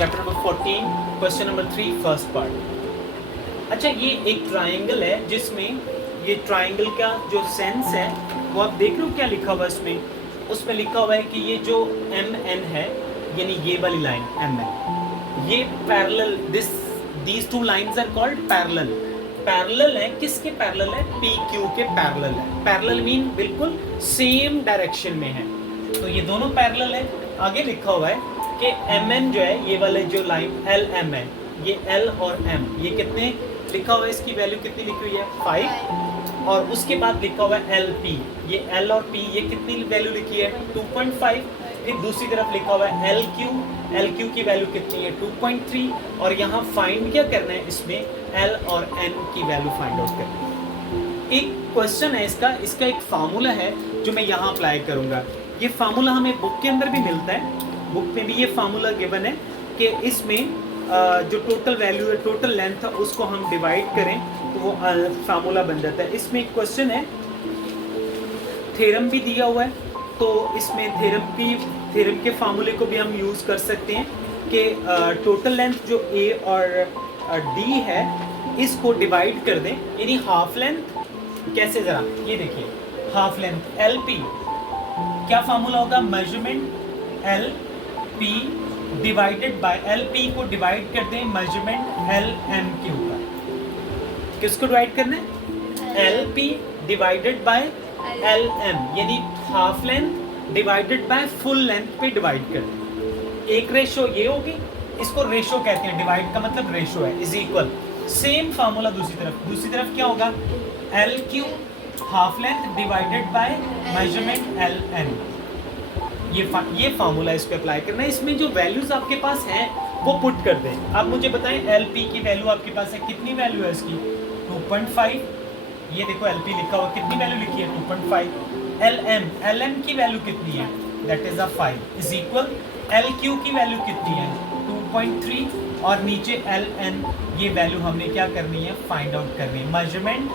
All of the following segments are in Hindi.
Chapter number 14 question number 3 first part. अच्छा, ये एक ट्राइंगल है जिसमें ये ट्राइंगल का जो सेंस है वो आप देख रहे हो क्या लिखा हुआ है इसमें। उसमें लिखा हुआ है कि ये जो एम एन है यानी ये वाली लाइन एम एन, ये parallel, these two lines are called parallel. Parallel है, किसके पैरेलल है? पी क्यू के पैरेलल है। पैरेलल मीन बिल्कुल सेम डायरेक्शन में है, तो ये दोनों पैरेलल है। आगे लिखा हुआ है कि एम एन जो है, ये वाले जो लाइन एल एम है, ये एल और एम ये कितने लिखा हुआ है, इसकी वैल्यू कितनी लिखी हुई है? 5। और उसके बाद लिखा हुआ है एल पी, ये एल और पी ये कितनी वैल्यू लिखी है? 2.5। फिर दूसरी तरफ लिखा हुआ है एल क्यू की वैल्यू कितनी है? 2.3। और यहाँ फाइंड क्या करना है, इसमें एल और एन की वैल्यू फाइंड आउट करनी है। एक क्वेश्चन है इसका एक फार्मूला है जो मैं यहाँ अप्लाई करूँगा। ये फार्मूला हमें बुक के अंदर भी मिलता है, बुक में भी ये फार्मूला गिवन है कि इसमें जो टोटल वैल्यू है, टोटल लेंथ है, उसको हम डिवाइड करें तो वो फार्मूला बन जाता है। इसमें एक क्वेश्चन है, थ्योरम भी दिया हुआ है, तो इसमें थ्योरम के फार्मूले को भी हम यूज़ कर सकते हैं कि टोटल लेंथ जो ए और डी है इसको डिवाइड कर दें, यानी हाफ लेंथ। कैसे, ज़रा ये देखिए, हाफ लेंथ एल पी, क्या फार्मूला होगा? Measurement L P divided by, L P को डिवाइड कर दें मेजरमेंट एल एम क्यू का। किसको डिवाइड करना है? L P divided by L M, यानी half length divided by full length पे डिवाइड कर दें। एक रेशो ये होगी, इसको रेशो कहते हैं, डिवाइड का मतलब रेशो है, इज इक्वल। सेम फार्मूला दूसरी तरफ क्या होगा? L Q half length divided by measurement L N. ये फार्मूला इस पे अप्लाई करना है। इसमें जो वैल्यूज आपके पास हैं वो पुट कर दें। आप मुझे बताएं एल पी की वैल्यू आपके पास है, कितनी वैल्यू है इसकी? 2.5। ये देखो एल पी लिखा हुआ, कितनी वैल्यू लिखी है? 2.5। एल एम की वैल्यू कितनी है? That is 5 is equal. L Q की वैल्यू कितनी है? 2.3। और नीचे एल एन, ये वैल्यू हमने क्या करनी है? फाइंड आउट करनी है। मेजरमेंट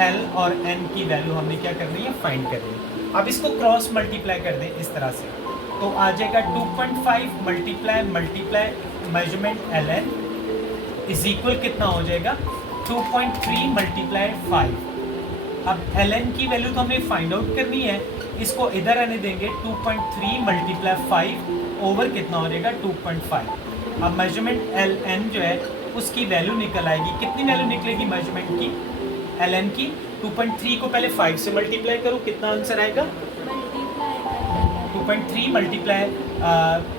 एल और एन की वैल्यू हमने क्या करनी है? फाइंड करनी है। अब इसको क्रॉस मल्टीप्लाई कर दें इस तरह से, तो आ जाएगा 2.5 multiply measurement L N is equal कितना हो जाएगा? 2.3 मल्टीप्लाई 5। अब एल एन की वैल्यू तो हमें फाइंड आउट करनी है, इसको इधर आने देंगे। 2.3 मल्टीप्लाई 5 ओवर कितना हो जाएगा? 2.5। अब मेजरमेंट एल एन जो है उसकी वैल्यू निकल आएगी। कितनी वैल्यू निकलेगी मेजरमेंट की? एल एन की 2.3 को पहले 5 से मल्टीप्लाई करो, कितना आंसर आएगा? 2.3 मल्टीप्लाई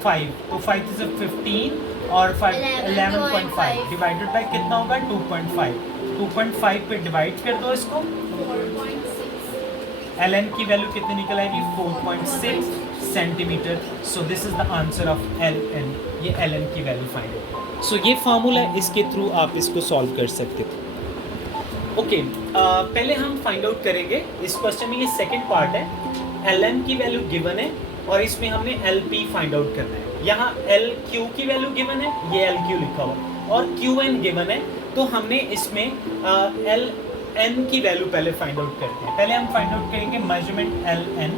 5, तो 5 इज 15 और 5 11.5 डिवाइडेड बाय कितना होगा? 2.5। 2.5 पे डिवाइड कर दो इसको, 4.6। एल एन की वैल्यू कितनी निकल आएगी? 4.6 centimetre. So this is the answer of L N. ये एल एन की वैल्यू फाइंड हो। सो ये फार्मूला, इसके थ्रू आप इसको सॉल्व कर सकते हो। ओके, पहले हम फाइंड आउट करेंगे इस क्वेश्चन में, ये सेकंड पार्ट है। एल एन की वैल्यू गिवन है और इसमें हमने एल पी फाइंड आउट करना है। यहाँ एल क्यू की वैल्यू गिवन है, ये एल क्यू लिखा हुआ और क्यू एन गिवन है, तो हमने इसमें एल एन की वैल्यू पहले फाइंड आउट करते हैं। पहले हम फाइंड आउट करेंगे मेजरमेंट एल एन।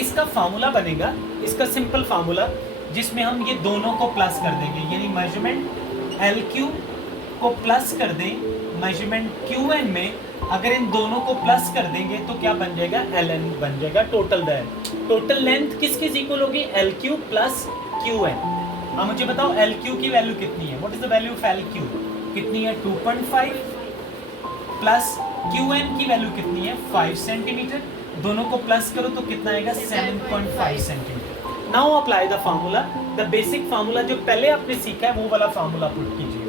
इसका फार्मूला बनेगा, इसका सिंपल फार्मूला, जिसमें हम ये दोनों को प्लस कर देंगे, यानी मेजरमेंट एल क्यू को प्लस कर दें मेजरमेंट क्यू एन में। अगर इन दोनों को प्लस कर देंगे तो क्या बन जाएगा? एल एन बन जाएगा। टोटल लेंथ किसके इक्वल होगी? L Q plus Q N. अब मुझे बताओ एल क्यू की वैल्यू कितनी है? What is the value of L Q? कितनी है? 2.5 प्लस क्यू एन की वैल्यू कितनी है? 5 सेंटीमीटर। दोनों को प्लस करो तो कितना आएगा? 7.5 centimetre. Now apply the formula, the basic formula जो पहले आपने सीखा है वो वाला फार्मूला पुट कीजिए।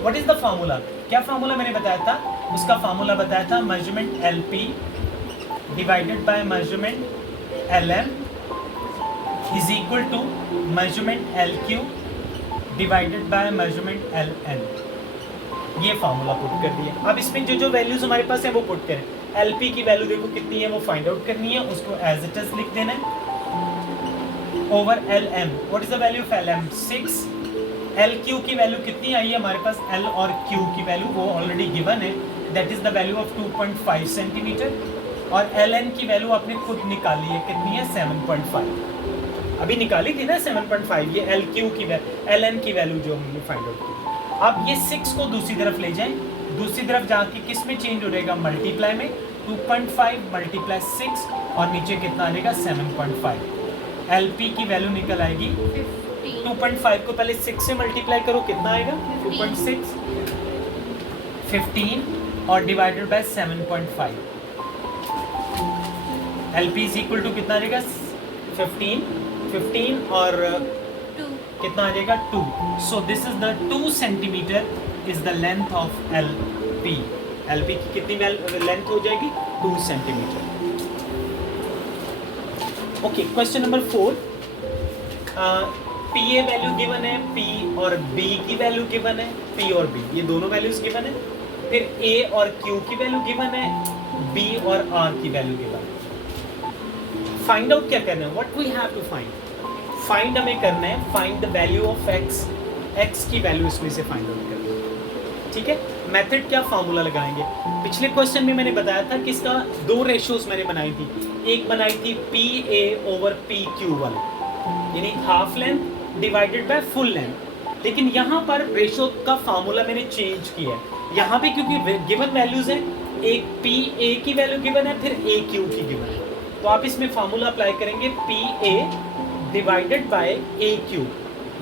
What is the formula? क्या फार्मूला मैंने बताया था? उसका फार्मूला बताया था measurement L P divided by measurement L M is equal to measurement L Q divided by measurement L N. ये फार्मूला पुट कर दिया। अब इसमें जो वैल्यूज हमारे पास है वो पुट करें। एल पी की वैल्यू देखो कितनी है, वो फाइंड आउट करनी है, उसको एज इट इज लिख देना है over L M. What is the value of L M? 6। L Q की वैल्यू कितनी आई है हमारे पास? एल और क्यू की वैल्यू वो ऑलरेडी गिवन है, that is the value of 2.5 centimetre. और एल एन की वैल्यू आपने खुद निकाली है, कितनी है? 7.5। अभी निकाली थी ना 7.5, ये एल एन की वैल्यू जो हमने फाइंड आउट की। अब ये 6 को दूसरी तरफ ले जाएं, दूसरी तरफ जाके किस में चेंज हो जाएगा, मल्टीप्लाई में। 2.5 मल्टीप्लाई 6 और नीचे कितना आ जाएगा 7.5। एल पी की वैल्यू निकल आएगी 2.5 को पहले 6 से मल्टीप्लाई करो, कितना आएगा 2.6, 15 और divided by 7.5। L P is equal to कितना आ जाएगा 15 और कितना आ जाएगा 2। So this is the 2 centimetre is the length of L P. L P की कितनी लेंथ हो जाएगी 2 centimetre. Okay, question number 4। P A value given है, पी और बी की वैल्यू गिवन है, पी और बी ये दोनों वैल्यूज गिवन है। फिर ए और क्यू की वैल्यू गिवन है, बी और आर की वैल्यू गिवन है। फाइंड आउट क्या करना है, what we have to find, find हमें करना है find the value of X, X की वैल्यू इसमें से फाइंड आउट करना है। ठीक है, मेथड क्या, फार्मूला लगाएंगे। पिछले क्वेश्चन में मैंने बताया था कि इसका 2 रेशियोज मैंने बनाई थी, एक बनाई थी P A over P Q वाली, यानी half length divided by full length. लेकिन यहाँ पर रेशियो का फार्मूला मैंने चेंज किया है। यहाँ पे क्योंकि गिवन वैल्यूज हैं, एक पी ए की वैल्यू गिवन है, फिर ए क्यू की गिवन है, तो आप इसमें फार्मूला अप्लाई करेंगे P A divided by A Q,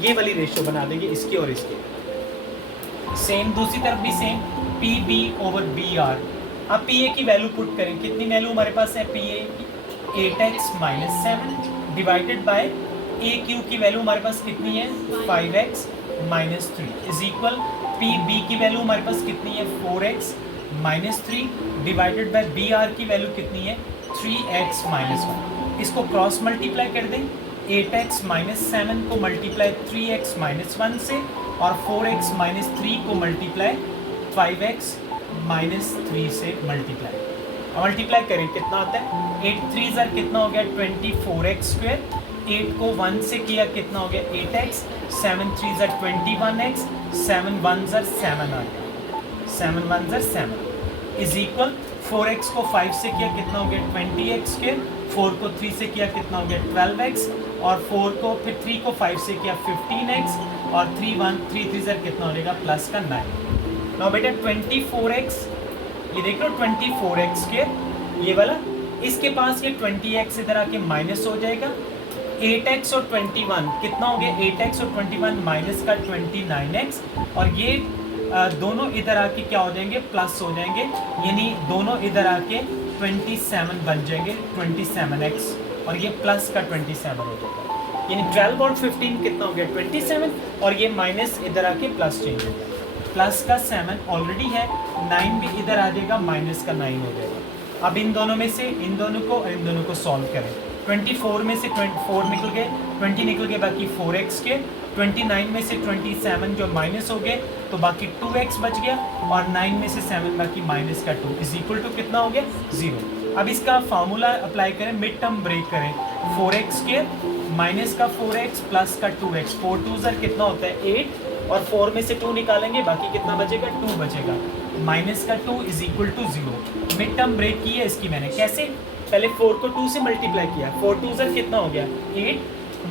ये वाली रेशियो बना देंगे इसकी और इसकी। सेम दूसरी तरफ भी same, P B over B R. अब पी ए की वैल्यू पुट करें, कितनी वैल्यू हमारे पास है पी ए की 8x - 7 divided by A Q की वैल्यू हमारे पास कितनी है 5x - 3 is equal P B की वैल्यू हमारे पास कितनी है 4x - 3 divided by B R की वैल्यू कितनी है 3x - 1। इसको क्रॉस मल्टीप्लाई कर दें, 8x - 7 को मल्टीप्लाई 3x - 1 से और 4x - 3 को मल्टीप्लाई 5x - 3 से मल्टीप्लाई करें, कितना आता है 8 3 ज़र कितना हो गया 24x²। 8 को 1 से किया कितना हो गया 8x, 7 3 ज़र 21x, 7 1 ज़र 7 आ गया, 7 1 ज़र 7 इज इक्वल 4x को 5 से किया कितना हो गया 20x², 4 को 3 से किया कितना हो गया 12x और 4 को फिर 3 को 5 से किया 15x और 3 3 ज़र कितना हो जाएगा प्लस का 9। नाउ बेटा 24x, ये देख लो 24x² ये वाला, इसके पास ये 20x इधर आके माइनस हो जाएगा, 8x और 21 कितना हो गया 8x और 21 माइनस का 29x और ये दोनों इधर आके क्या हो जाएंगे प्लस हो जाएंगे, यानी दोनों इधर आके 27 बन जाएंगे 27x और ये प्लस का 27 हो जाएगा, यानी 12 और 15 कितना हो गया 27 और ये माइनस इधर आके प्लस चेंज हो जाएगा, प्लस का 7 ऑलरेडी है, 9 भी इधर आ जाएगा माइनस का 9 हो जाएगा। अब इन दोनों में से इन दोनों को सॉल्व करें, 24 में से 4 निकल गए, 20 निकल गए बाकी 4x के, 29 में से 27 जो माइनस हो गए तो बाकी 2x बच गया और 9 में से 7 बाकी माइनस का 2 इज इक्वल टू कितना हो गया 0। अब इसका फार्मूला अप्लाई करें, मिड टर्म ब्रेक करें, 4x के माइनस का 4x प्लस का 2x, 4 2 ज़र कितना होता है 8 और 4 में से 2 निकालेंगे बाकी कितना बचेगा 2 बचेगा, माइनस का 2 is equal to 0। Mid term break की है इसकी मैंने, कैसे, पहले 4 को 2 से मल्टीप्लाई किया, 4 2 ज़र कितना हो गया 8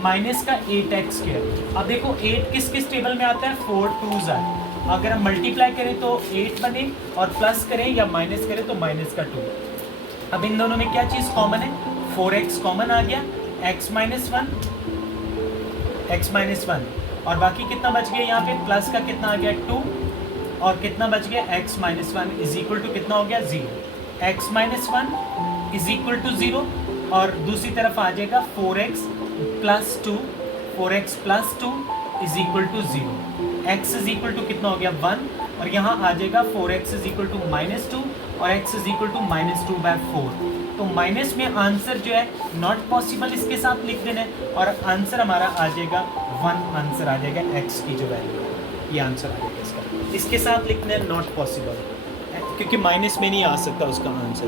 माइनस का 8x²। अब देखो 8 किस किस टेबल में आता है 4 2 ज़र, अगर हम मल्टीप्लाई करें तो 8 बने और प्लस करें या माइनस करें तो माइनस का 2। अब इन दोनों में क्या चीज़ कॉमन है 4x कॉमन आ गया, x - 1 और बाकी कितना बच गया यहाँ पे प्लस का कितना आ गया 2 और कितना बच गया x - 1 इज इक्वल टू कितना हो गया 0, x - 1 इज इक्वल टू 0 और दूसरी तरफ आ जाएगा 4x plus 2 is equal to 0, x is equal to कितना हो गया 1 और यहाँ आ जाएगा 4x इज इक्वल टू -2 और x इज इक्वल टू -2/4। तो माइनस में आंसर जो है नॉट पॉसिबल इसके साथ लिख देना है और आंसर हमारा आ जाएगा 1 आंसर आ जाएगा x की जो वैल्यू है ये आंसर आ जाएगा इसका, इसके साथ लिखना है नॉट पॉसिबल क्योंकि माइनस में नहीं आ सकता उसका आंसर।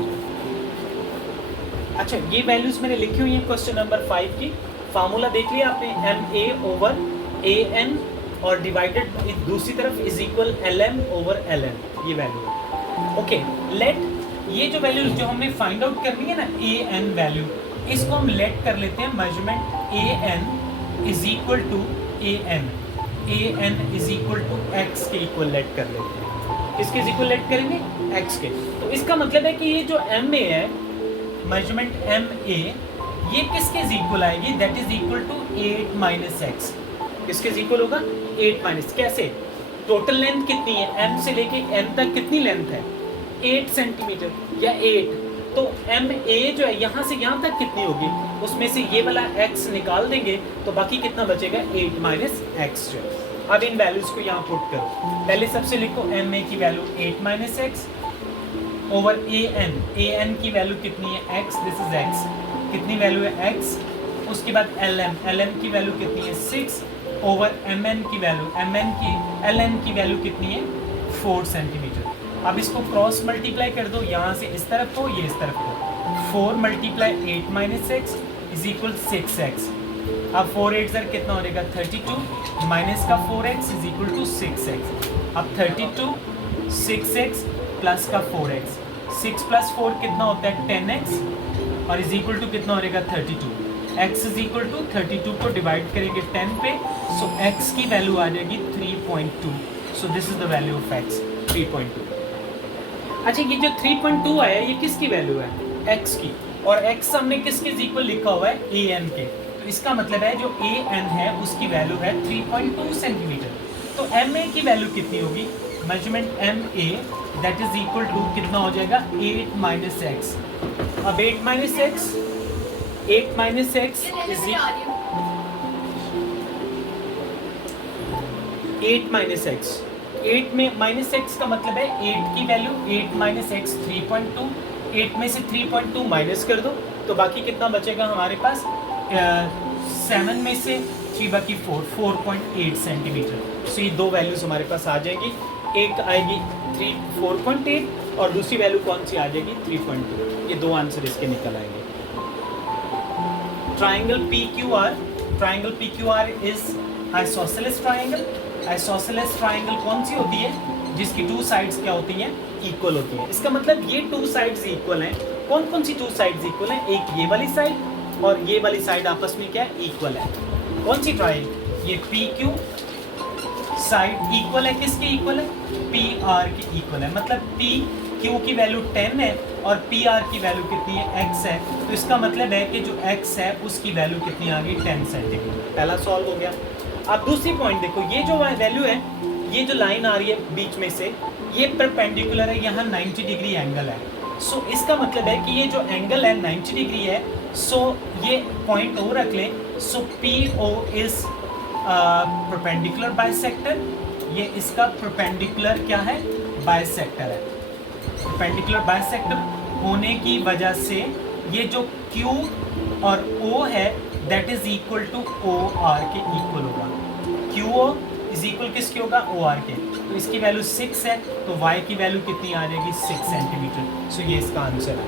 अच्छा ये वैल्यूज मैंने लिखी हुई हैं क्वेश्चन नंबर 5 की, फार्मूला देख लिया आपने MA/AN और डिवाइडेड दूसरी तरफ इज इक्वल LM/LN ये वैल्यू है। ओके लेट ये जो वैल्यू जो हमें फाइंड आउट करनी है ना AN वैल्यू, इसको हम लेट कर लेते हैं measurement A N is equal to A N is equal to X के इक्वल लेट कर लेते हैं। किसके इक्वल लेट करेंगे? एक्स के। तो इसका मतलब है कि ये जो एम ए है, मेजरमेंट एम ए, ये किसके इक्वल आएगी? That is equal to 8 minus X. किसके इक्वल होगा? 8 माइनस, कैसे? टोटल लेंथ कितनी है? एम से लेके एन तक कितनी लेंथ है? 8 सेंटीमीटर या 8। तो एम ए जो है यहाँ से यहाँ तक कितनी होगी? उसमें से ये वाला x निकाल देंगे तो बाकी कितना बचेगा? 8 माइनस एक्स जो है। अब इन वैल्यूज को यहाँ पुट करो। पहले सबसे लिखो एम ए की value 8 minus x over A N की वैल्यू कितनी है? x, दिस इज x, कितनी वैल्यू है? x। उसके बाद एल एम की वैल्यू कितनी है? 6 ओवर एम एन की वैल्यू, एल एन की वैल्यू कितनी है? 4 सेंटीमीटर। अब इसको क्रॉस मल्टीप्लाई कर दो, यहाँ से इस तरफ को, ये इस तरफ को। 4 multiply 8 minus X is equal 6x। अब 4 8 सर कितना हो जाएगा? 32 माइनस का 4x is equal to 6x। अब 32 6x प्लस का 4x, 6 प्लस 4 कितना होता है? 10x और इज इक्वल टू कितना हो जाएगा? 32। x इज इक्वल टू 32 को डिवाइड करेंगे 10 पे, सो x की वैल्यू आ जाएगी 3.2। सो this is the value of x, 3.2। अच्छा, ये जो 3.2 आया ये किसकी वैल्यू है? x की। और x हमने किसके इक्वल लिखा हुआ है? ए एन के। तो इसका मतलब है जो ए एन है उसकी वैल्यू है 3.2 सेंटीमीटर। तो एम ए की वैल्यू कितनी होगी? Measurement M A that is equal to कितना हो जाएगा? 8 माइनस एक्स। अब 8 minus X is 8 minus X. 8 में माइनस एक्स का मतलब है 8 की वैल्यू 8 माइनस एक्स 3.2। 8 में से 3.2 माइनस कर दो तो बाकी कितना बचेगा हमारे पास? 7 में से 3 बाकी 4.8 सेंटीमीटर। सो ये दो वैल्यूज हमारे पास आ जाएगी। एक आएगी 4.8 और दूसरी वैल्यू कौन सी आ जाएगी? 3.2। ये दो आंसर इसके निकल आएंगे। Triangle P Q R is isosceles triangle. Isosceles triangle कौन सी होती है? जिसकी 2 साइड्स क्या होती हैं? इक्वल होती हैं। इसका मतलब ये 2 साइड्स इक्वल हैं। कौन कौन सी 2 साइड्स इक्वल हैं? एक ये वाली साइड और ये वाली साइड आपस में क्या है? इक्वल है। कौन सी ट्राइंगल? ये पी क्यू साइड इक्वल है। किसके इक्वल है? पी आर के इक्वल है। मतलब पी क्यू की वैल्यू 10 है और पी आर की वैल्यू कितनी है? x है। तो इसका मतलब है कि जो x है उसकी वैल्यू कितनी आ गई? 10 सेंटीमीटर। पहला सॉल्व हो गया। अब दूसरी पॉइंट देखो, ये जो वैल्यू है, ये जो लाइन आ रही है बीच में से, ये परपेंडिकुलर है, यहाँ 90 डिग्री एंगल है। सो इसका मतलब है कि ये जो एंगल है 90 डिग्री है। सो ये पॉइंट ओ रख लें। So P O is perpendicular bisector. ये इसका परपेंडिकुलर क्या है? बाइसेक्टर है। परपेंडिकुलर बाइसेक्टर होने की वजह से ये जो Q और O है that is equal to OR के इक्वल होगा। QO इज इक्वल किसके होगा? OR के। तो इसकी वैल्यू 6 है तो Y की वैल्यू कितनी आ जाएगी? 6 सेंटीमीटर। सो ये इसका आंसर है।